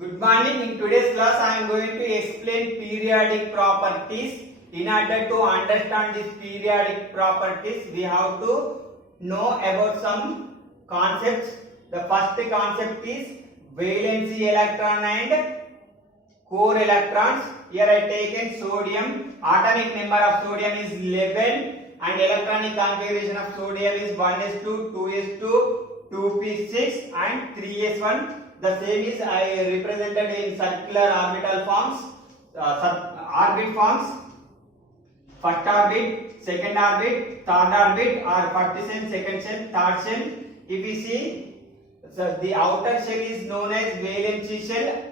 Good morning. In today's class, I am going to explain periodic properties. In order to understand these periodic properties, we have to know about some concepts. The first concept is valency electron and core electrons. Here I taken sodium. Atomic number of sodium is 11 and electronic configuration of sodium is 1s2, 2s2, 2p6 and 3s1. The same is I represented in circular orbital forms, orbit forms. First orbit, second orbit, third orbit, or first shell, second shell, third shell. If we see, so the outer shell is known as valency shell,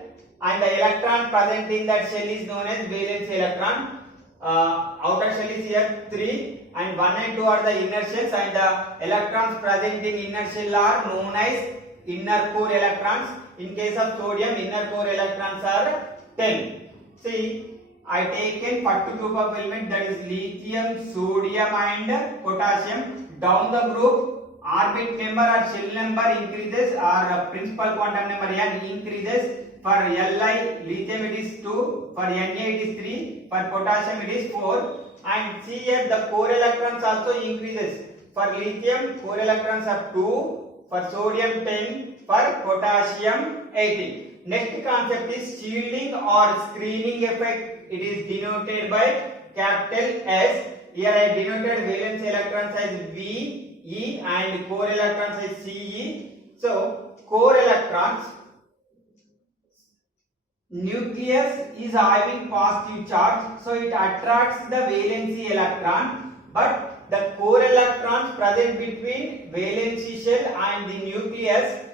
and the electron present in that shell is known as valence electron. Outer shell is here 3, and 1 and 2 are the inner shells, and the electrons present in inner shell are known as inner core electrons. In case of sodium, inner core electrons are 10. See, I taken first group of element, that is lithium, sodium and potassium. Down the group, orbit number or shell number increases, or principal quantum number n increases. For Li, lithium it is 2, for Na it is 3, for potassium it is 4. And see here the core electrons also increases. For lithium, core electrons are 2, for sodium 10, for potassium 18. Next concept is shielding or screening effect. It is denoted by capital S. Here I denoted valence electrons as V, E and core electrons as Ce. So core electrons, nucleus is having positive charge, so it attracts the valency electron, but the core electrons present between valency shell and the nucleus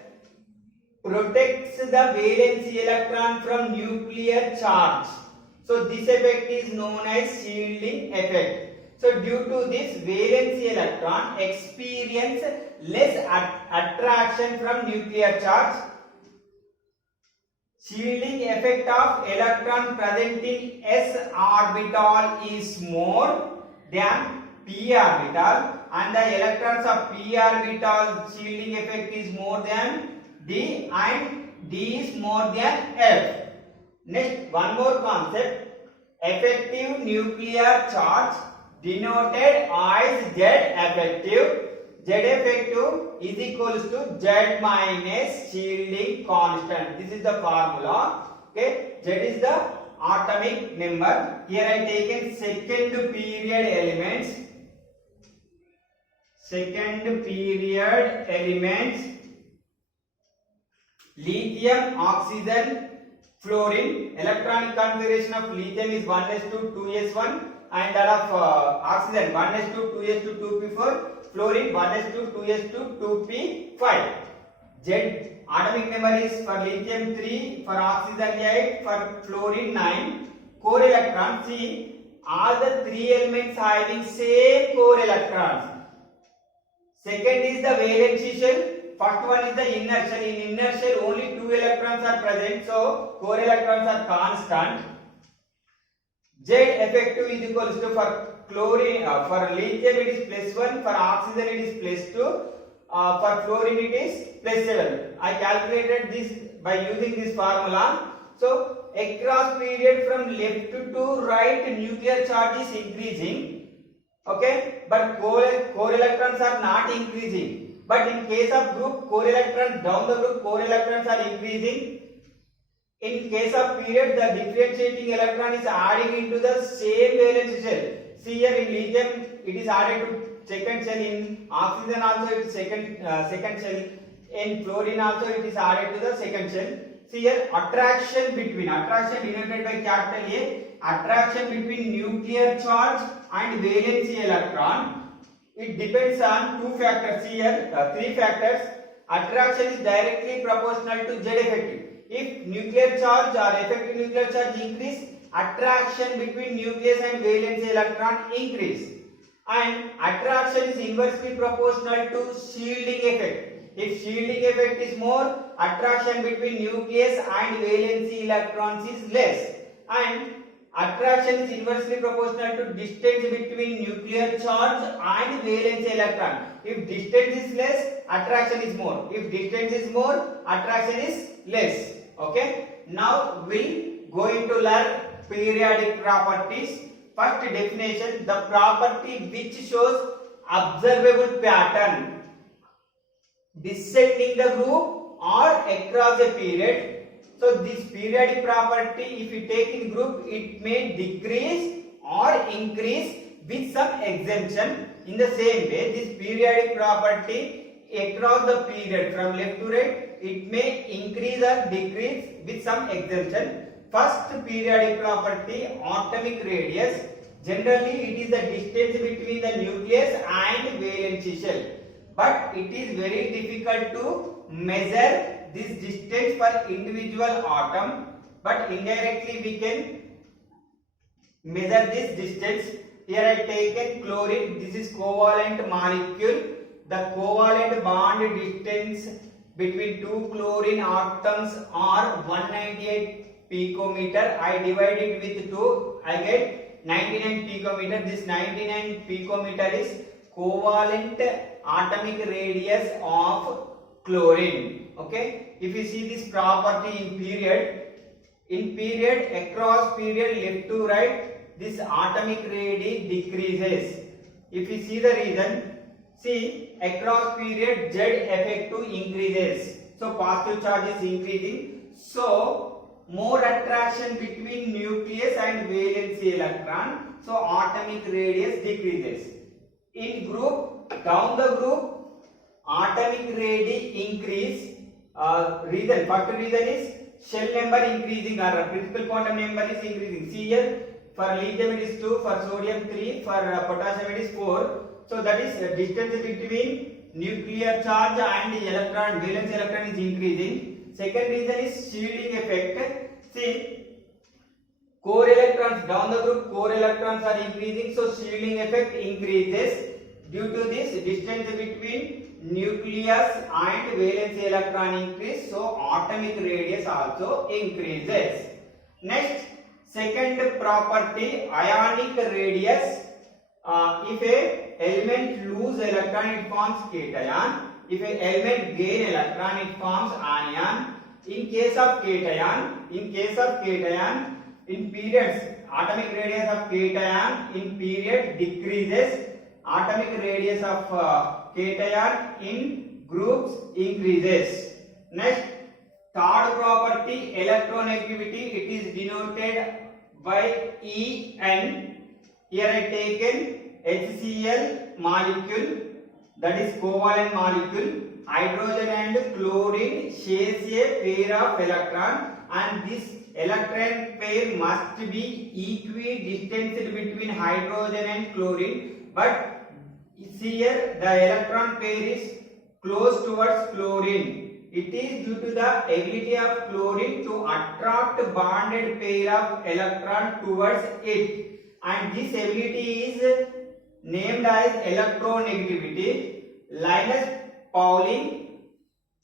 protects the valency electron from nuclear charge. So this effect is known as shielding effect. So due to this, valency electron experience less attraction from nuclear charge. Shielding effect of electron present in s orbital is more than p orbital, and the electrons of p orbital shielding effect is more than d, and d is more than f. Next, one more concept, effective nuclear charge denoted as Z effective. Z effective is equals to Z minus shielding constant. This is the formula. Okay, Z is the atomic number. Here I taken second period elements. Second period elements: lithium, oxygen, fluorine. Electronic configuration of lithium is 1s2, 2s1, and that of oxygen 1s2, 2s2, 2p4. Fluorine 1s2, 2s2, 2p5. Z atomic number is for lithium 3, for oxygen 8, for fluorine 9. Core electron, see, all the three elements having same core electrons. Second is the valency shell. First one is the inner shell. In inner shell only 2 electrons are present, so core electrons are constant. Z effective is equals to, for chlorine, for lithium it is +1, for oxygen it is +2, for fluorine it is +7. I calculated this by using this formula. So across period from left to right, nuclear charge is increasing. Okay, but core electrons are not increasing. But in case of group, core electrons, down the group, core electrons are increasing. In case of period, the differentiating electron is adding into the same valence shell. See here in lithium, it is added to second shell. In oxygen also it is second shell. In fluorine also it is added to the second shell. See here, attraction denoted by capital A, attraction between nuclear charge and valency electron. It depends on two factors. See here, three factors. Attraction is directly proportional to Z effective. If nuclear charge or effective nuclear charge increase, attraction between nucleus and valence electron increase. And attraction is inversely proportional to shielding effect. If shielding effect is more, attraction between nucleus and valence electrons is less. And attraction is inversely proportional to distance between nuclear charge and valence electron. If distance is less, attraction is more. If distance is more, attraction is less. Okay. Now we'll going to learn periodic properties. First definition, the property which shows observable pattern descending the group or across a period. So this periodic property, if you take in group, it may decrease or increase with some exemption. In the same way, this periodic property across the period from left to right, it may increase or decrease with some exemption. First periodic property, atomic radius. Generally, it is the distance between the nucleus and valence shell. But it is very difficult to measure this distance for individual atom. But indirectly we can measure this distance. Here I taken chlorine. This is covalent molecule. The covalent bond distance between two chlorine atoms are 198 picometer. I divide it with 2. I get 99 picometer. This 99 picometer is covalent atomic radius of chlorine. Okay. If you see this property in period across period left to right, this atomic radius decreases. If you see the reason, see across period Z effective increases. So positive charge is increasing. So more attraction between nucleus and valence electron. So atomic radius decreases. In group, down the group, atomic radius increase. Reason, first reason is shell number increasing or principal quantum number is increasing. See here, for lithium it is 2, for sodium 3, for potassium it is 4. So that is distance between nuclear charge and electron, valence electron is increasing. Second reason is shielding effect. See, core electrons down the group, core electrons are increasing, so shielding effect increases. Due to this, distance between nucleus and valence electron increase, so atomic radius also increases. Next, second property, ionic radius. If a element lose electron, it forms cation. If a element gain electron, it forms anion. In case of cation, in periods, atomic radius of cation in period decreases. Atomic radius of cation in groups increases. Next, third property, electronegativity. It is denoted by En. Here I taken HCl molecule, that is covalent molecule. Hydrogen and chlorine shares a pair of electron, and this electron pair must be equidistant between hydrogen and chlorine. But see here, the electron pair is close towards chlorine. It is due to the ability of chlorine to attract bonded pair of electron towards it. And this ability is named as electronegativity. Linus Pauling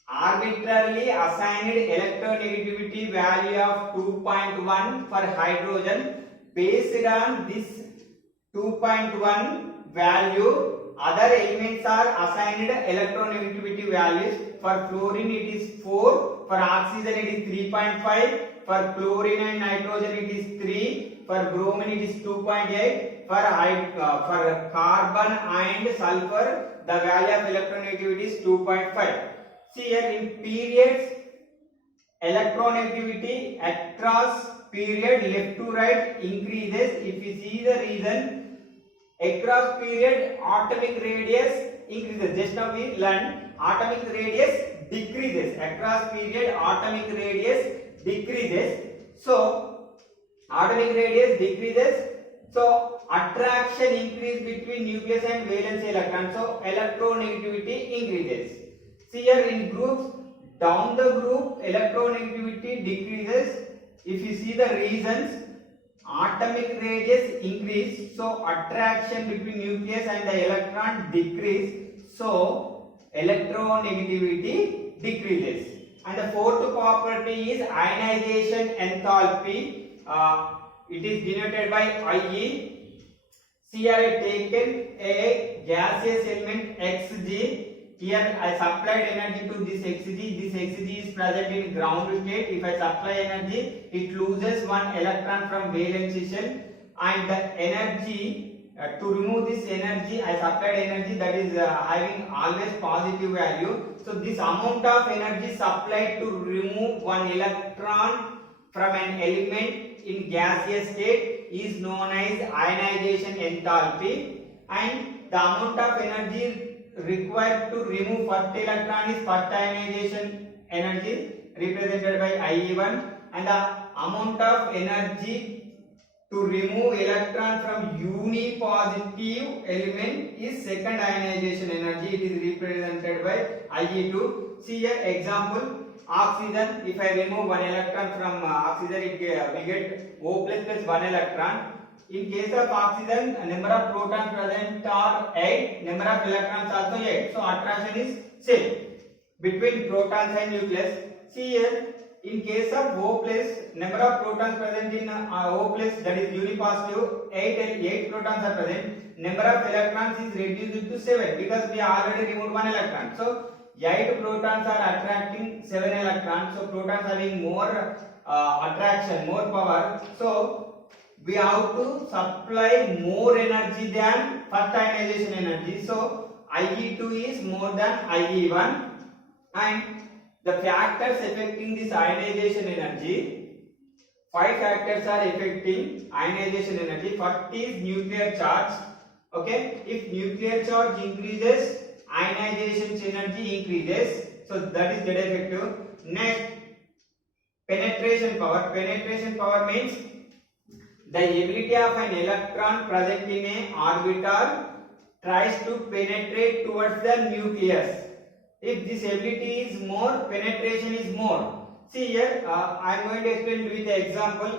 arbitrarily assigned electronegativity value of 2.1 for hydrogen. Based on this 2.1 value, other elements are assigned electronegativity values. For fluorine it is 4, for oxygen it is 3.5, for chlorine and nitrogen it is 3, for bromine it is 2.8, for carbon and sulfur the value of electronegativity is 2.5. See here, in periods, electronegativity across period left to right increases. If you see the reason, across period atomic radius increases. Just now we learned atomic radius decreases. Across period atomic radius decreases. So atomic radius decreases. So attraction increase between nucleus and valence electron. So electronegativity increases. See here, in groups, down the group electronegativity decreases. If you see the reasons, atomic radius increase, so attraction between nucleus and the electron decrease, so electronegativity decreases. And the fourth property is ionization enthalpy. It is denoted by IE. Here I taken a gaseous element Xg. here I supplied energy to this Hg. This Hg is present in ground state. If I supply energy, it loses one electron from valence shell, and the energy to remove this energy, I supplied energy that is having always positive value. So this amount of energy supplied to remove one electron from an element in gaseous state is known as ionization enthalpy, and the amount of energy required to remove first electron is first ionization energy represented by IE1, and the amount of energy to remove electron from unipositive element is second ionization energy. It is represented by IE2. See here example, oxygen. If I remove one electron from oxygen, we get O plus 1 electron. In case of oxygen, number of protons present are 8, number of electrons also 8. So attraction is same between protons and nucleus. See here, in case of O plus, number of protons present in O plus, that is unipositive, 8 protons are present. Number of electrons is reduced to 7 because we already removed 1 electron. So 8 protons are attracting 7 electrons. So protons having more attraction, more power. So we have to supply more energy than first ionization energy. So IE2 is more than IE1, and the factors affecting this ionization energy, 5 factors are affecting ionization energy. First is nuclear charge. Okay, if nuclear charge increases, ionization energy increases. So that is dead effective. Next, penetration power. Penetration power means the ability of an electron present in a orbital tries to penetrate towards the nucleus. If this ability is more, penetration is more. See here, I am going to explain with the example.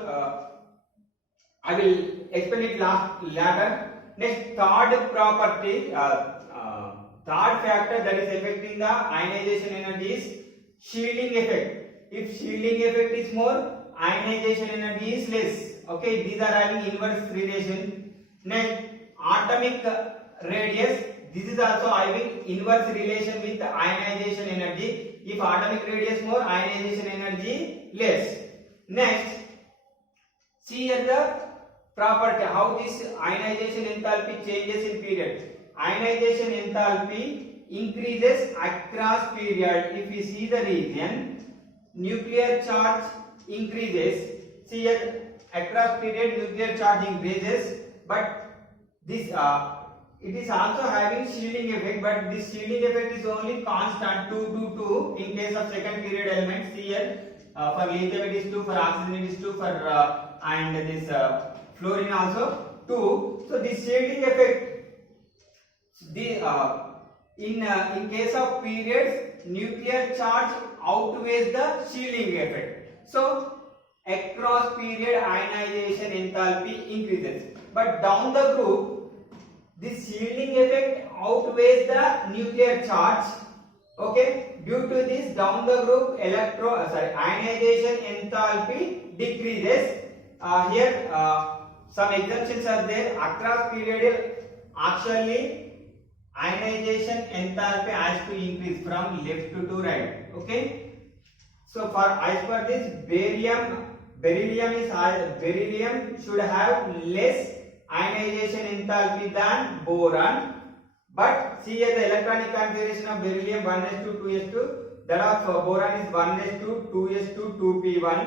I will explain it later. Next, third property, third factor that is affecting the ionization energy is shielding effect. If shielding effect is more, ionization energy is less. Okay, these are having inverse relation. Next, atomic radius. This is also having inverse relation with ionization energy. If atomic radius more, ionization energy less. Next, see here the property how this ionization enthalpy changes in period. Ionization enthalpy increases across period. If we see the region, nuclear charge increases. See here, across period nuclear charge increases, but this it is also having shielding effect, but this shielding effect is only constant 2 to 2 in case of second period elements. See here, for lithium it is 2, for oxygen it is 2, for and this fluorine also 2. So this shielding effect, the in case of periods, nuclear charge outweighs the shielding effect. So across period ionization enthalpy increases, but down the group this shielding effect outweighs the nuclear charge. Okay, due to this down the group ionization enthalpy decreases. Here some exemptions are there. Across period actually ionization enthalpy has to increase from left to right. Okay, so for as per this beryllium should have less ionization enthalpy than boron, but see here the electronic configuration of beryllium 1s2 2s2, that of boron is 1s2 2s2 2p1.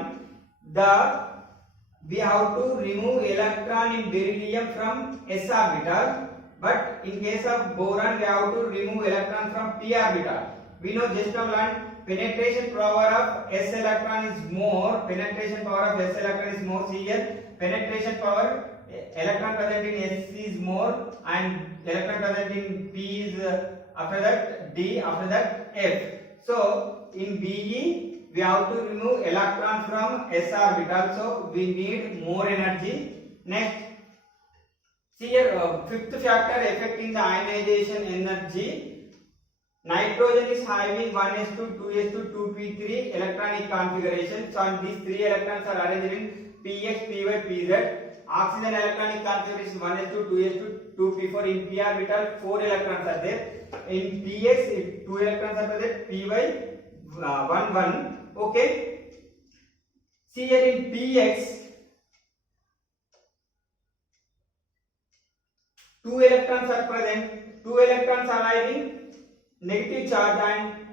We have to remove electron in beryllium from s orbital, but in case of boron we have to remove electron from p orbital. We know just now learned penetration power of s electron is more. Penetration power of s electron is more. See here, penetration power electron present in S is more, and electron present in P is after that D, after that F. So in BE we have to remove electron from s orbital, so we need more energy. Next, see here, fifth factor affecting the ionization energy. Nitrogen is having 1s2 2s2 2p3 electronic configuration. So these 3 electrons are arranged in px, py, pz. oxygen electronic configuration 1s2, 2s2, 2p4. In p orbital 4 electrons are there. In ps 2 electrons are there. Py 1 1. Okay. See here in px 2 electrons are present. 2 electrons are having negative charge, and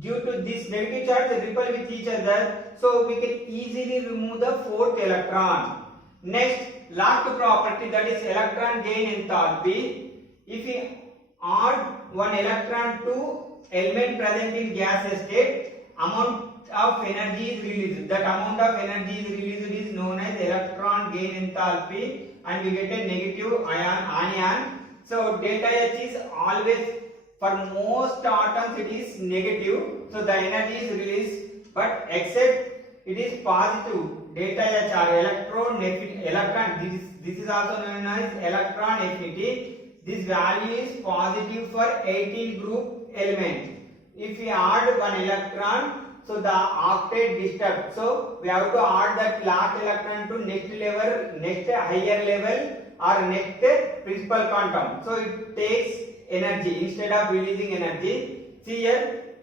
due to this negative charge they repel with each other, so we can easily remove the fourth electron. Next, last property, that is electron gain enthalpy. If we add one electron to element present in gas state, amount of energy is released. That amount of energy is released is known as electron gain enthalpy, and we get a negative anion. So delta H is always, for most atoms it is negative, so the energy is released, but except it is positive, delta H or electron, this is also known as electron affinity. This value is positive for 18 group element. If we add one electron, so the octet disturbed, so we have to add that last electron to next level, next higher level, or next principal quantum, so it takes energy instead of releasing energy. See here,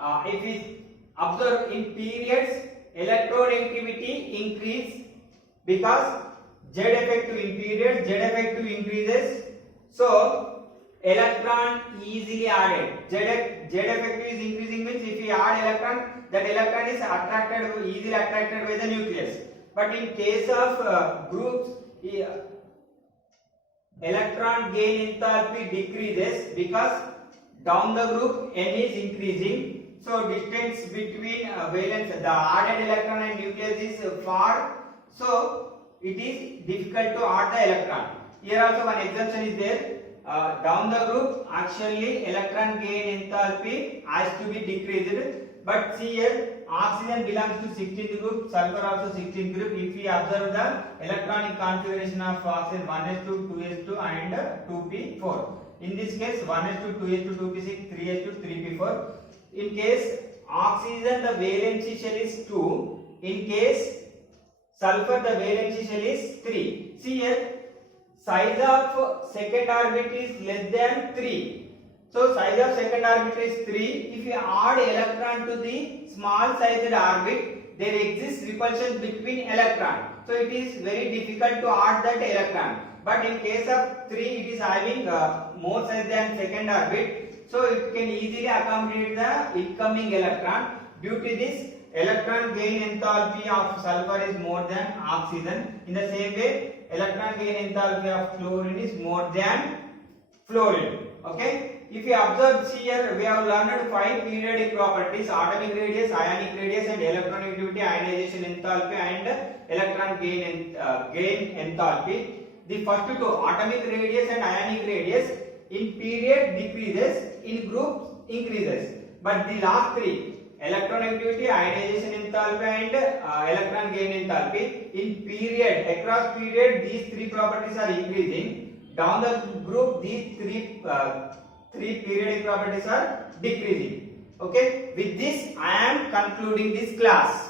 if we observe in periods, electronegativity increase because Z effective in periods, Z effective increases, so electron easily added. Z effective is increasing means if we add electron, that electron is easily attracted by the nucleus. But in case of groups, electron gain enthalpy decreases because down the group n is increasing. So distance between valence, the added electron and nucleus is far, so it is difficult to add the electron. Here also one exemption is there. Down the group, actually electron gain enthalpy has to be decreased. But see here, oxygen belongs to 16th group, sulfur also 16th group. If we observe the electronic configuration of oxygen 1s2, 2s2 and 2p4. In this case 1s2, 2s2, 2p6, 3s2, 3p4. In case oxygen the valency shell is 2, in case sulfur the valency shell is 3. See here, size of second orbit is less than 3. So size of second orbit is 3. If you add electron to the small sized orbit, there exists repulsion between electron. So it is very difficult to add that electron. But in case of 3, it is having more size than second orbit, so it can easily accommodate the incoming electron. Due to this, electron gain enthalpy of sulfur is more than oxygen. In the same way, electron gain enthalpy of fluorine is more than fluorine. Okay. If you observe here, we have learned 5 periodic properties: atomic radius, ionic radius, and electronegativity, ionization enthalpy, and electron gain enthalpy. The first two, atomic radius and ionic radius, in period decreases, in groups increases. But the last 3, electronegativity, ionization enthalpy, and electron gain enthalpy, in period, across period, these 3 properties are increasing. Down the group, these 3 periodic properties are decreasing. Okay, with this I am concluding this class.